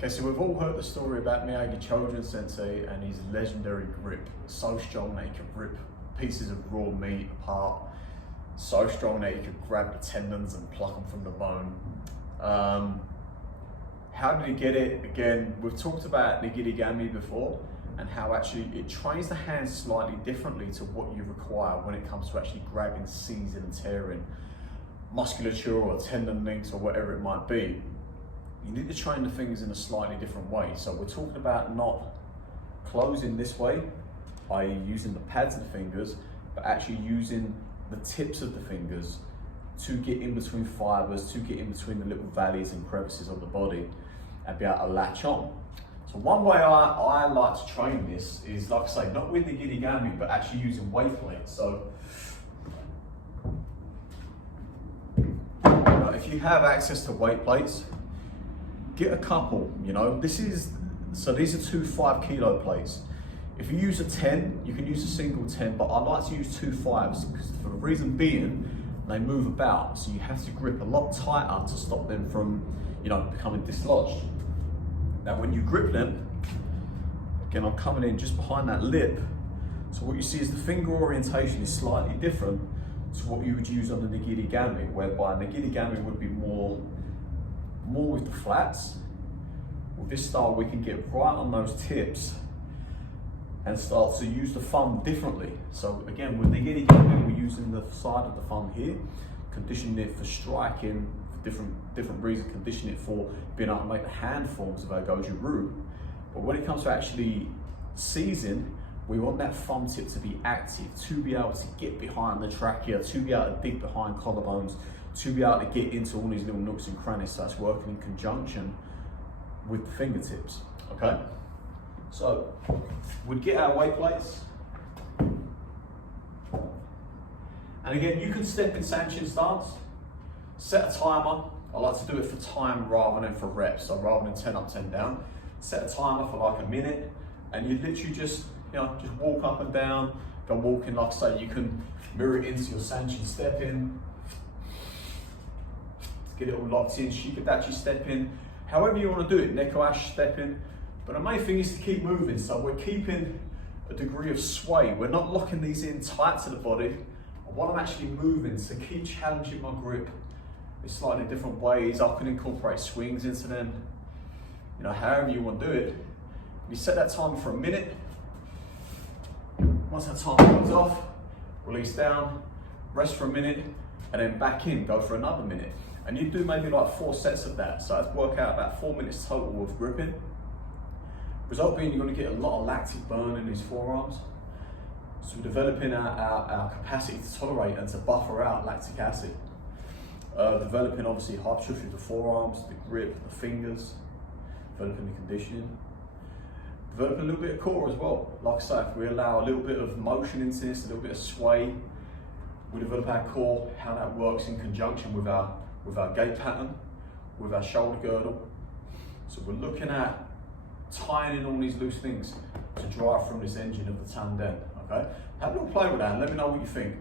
Okay, so we've all heard the story about Miyagi Chojun Sensei and his legendary grip. So strong that he could rip pieces of raw meat apart. So strong that he could grab the tendons and pluck them from the bone. How did he get it? Again, we've talked about Nigirigami before and how actually it trains the hands slightly differently to what you require when it comes to actually grabbing, seizing and tearing musculature or tendon links or whatever it might be. You need to train the fingers in a slightly different way. So we're talking about not closing this way, i.e. using the pads of the fingers, but actually using the tips of the fingers to get in between fibers, to get in between the little valleys and crevices of the body and be able to latch on. So one way I like to train this is, like I say, not with the Nigirigami, but actually using weight plates. So if you have access to weight plates, get a couple, you know. So these are two 5 kilo plates. If you use a 10, you can use a single 10, but I like to use two 5s because for the reason being, they move about. So you have to grip a lot tighter to stop them from, becoming dislodged. Now when you grip them, again, I'm coming in just behind that lip. So what you see is the finger orientation is slightly different to what you would use on the Nigirigami, whereby Nigirigami would be more with the flats. With this style, we can get right on those tips and start to use the thumb differently. So again, with Nigirigami, we're using the side of the thumb here, conditioning it for striking, for different reasons, conditioning it for being able to make the hand forms of our Goju-Ryu. But when it comes to actually seizing, we want that thumb tip to be active, to be able to get behind the trachea, to be able to dig behind collarbones, to be able to get into all these little nooks and crannies. So that's working in conjunction with the fingertips, okay? So we'd get our weight plates. And again, you can step in Sanchin stance, set a timer. I like to do it for time rather than for reps. So rather than 10 up, 10 down, set a timer for like a minute, and you literally just walk up and down, go walking. Like I say, you can mirror it into your Sanchin step in. Get it all locked in, Shikadachi step in. However you want to do it, Neko Ash step in. But the main thing is to keep moving. So we're keeping a degree of sway. We're not locking these in tight to the body. I want them actually moving, so keep challenging my grip in slightly different ways. I can incorporate swings into them. However you want to do it. You set that timer for a minute. Once that timer goes off, release down, rest for a minute, and then back in, go for another minute. And you do maybe like 4 sets of that. So that's work out about 4 minutes total of gripping. Result being, you're going to get a lot of lactic burn in these forearms. So we're developing our capacity to tolerate and to buffer out lactic acid. Developing obviously hypertrophy of the forearms, the grip, the fingers, developing the conditioning. Developing a little bit of core as well. Like I say, if we allow a little bit of motion into this, a little bit of sway, we develop our core, how that works in conjunction with our gait pattern, with our shoulder girdle. So we're looking at tying in all these loose things to drive from this engine of the Tanden, okay? Have a little play with that and let me know what you think.